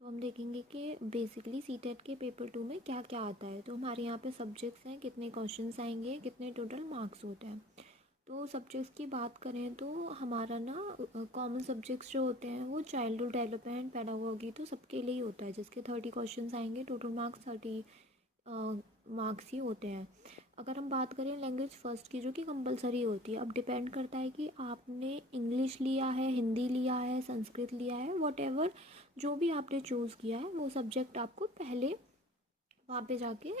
तो हम देखेंगे कि बेसिकली सीटेट के पेपर 2 में क्या क्या आता है। तो हमारे यहाँ पे सब्जेक्ट्स हैं, कितने क्वेश्चंस आएंगे, कितने टोटल मार्क्स होते हैं। तो सब्जेक्ट्स की बात करें तो हमारा ना कॉमन सब्जेक्ट्स जो होते हैं वो चाइल्डहुड डेवलपमेंट, पेडागोगी, तो सबके लिए ही होता है, जिसके 30 क्वेश्चंस आएंगे। टोटल मार्क्स 30 मार्क्स ही होते हैं। अगर हम बात करें लैंग्वेज फ़र्स्ट की, जो कि कंपलसरी होती है, अब डिपेंड करता है कि आपने इंग्लिश लिया है, हिंदी लिया है, संस्कृत लिया है, वॉटेवर जो भी आपने चूज़ किया है वो सब्जेक्ट आपको पहले वहाँ पे जाके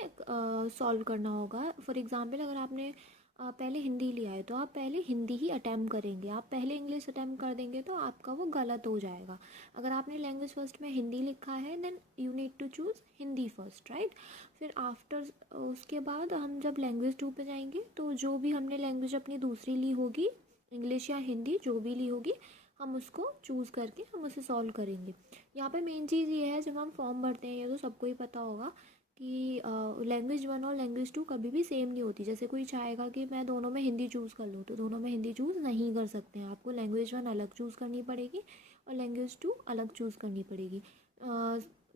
सॉल्व करना होगा। फॉर एग्ज़ाम्पल अगर आपने पहले हिंदी लिया है तो आप पहले हिंदी ही अटैम्प्ट करेंगे। आप पहले इंग्लिश अटैम्प्ट कर देंगे तो आपका वो गलत हो जाएगा। अगर आपने लैंग्वेज फर्स्ट में हिंदी लिखा है then you need to choose Hindi first, right. फिर आफ्टर उसके बाद हम जब लैंग्वेज 2 पे जाएंगे तो जो भी हमने लैंग्वेज अपनी दूसरी ली होगी, इंग्लिश या हिंदी जो भी ली होगी, हम उसको चूज़ करके हम उसे सॉल्व करेंगे। यहाँ पे मेन चीज़ ये है, जब हम फॉर्म भरते हैं, ये तो सबको ही पता होगा कि लैंग्वेज 1 और लैंग्वेज 2 कभी भी सेम नहीं होती। जैसे कोई चाहेगा कि मैं दोनों में हिंदी चूज़ कर लूँ, तो दोनों में हिंदी चूज़ नहीं कर सकते हैं। आपको लैंग्वेज 1 अलग चूज़ करनी पड़ेगी और लैंग्वेज 2 अलग चूज़ करनी पड़ेगी।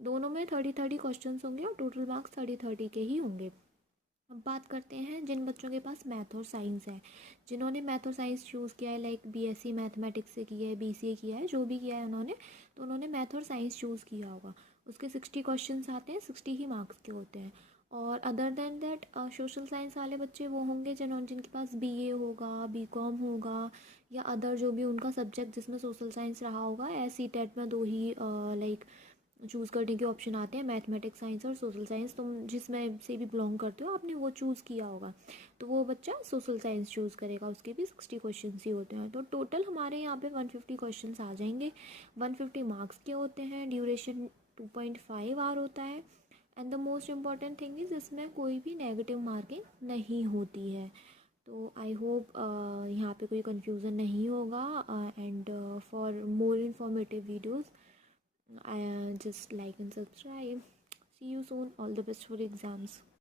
दोनों में 30 क्वेश्चन होंगे और टोटल मार्क्स 30 के ही होंगे। अब बात करते हैं जिन बच्चों के पास मैथ और साइंस है, जिन्होंने मैथ और साइंस चूज़ किया है, लाइक बीएससी मैथमेटिक्स से किया है, बीसीए किया है, जो भी किया है उन्होंने, तो उन्होंने मैथ और साइंस चूज़ किया होगा। उसके 60 क्वेश्चंस आते हैं, 60 ही मार्क्स के होते हैं। और other than that social science वाले बच्चे वो होंगे जिनके पास बीए होगा, बीकॉम होगा, या अदर जो भी उनका सब्जेक्ट जिसमें सोशल साइंस रहा होगा। ऐसी टेट में दो ही लाइक चूज़ करने के ऑप्शन आते हैं, मैथमेटिक्स साइंस और सोशल साइंस। तुम जिसमें से भी बिलोंग करते हो आपने वो चूज़ किया होगा, तो वो बच्चा सोशल साइंस चूज़ करेगा। उसके भी 60 क्वेश्चन ही होते हैं। तो टोटल हमारे यहाँ पे 150 क्वेश्चन आ जाएंगे। 150 मार्क्स के होते हैं। ड्यूरेशन 2.5 आवर होता है। And the most important thing is इसमें कोई भी नेगेटिव मार्किंग नहीं होती है। तो आई होप यहाँ पे कोई कन्फ्यूज़न नहीं होगा। And for more informative videos, just like and subscribe. See you soon. All the best for exams.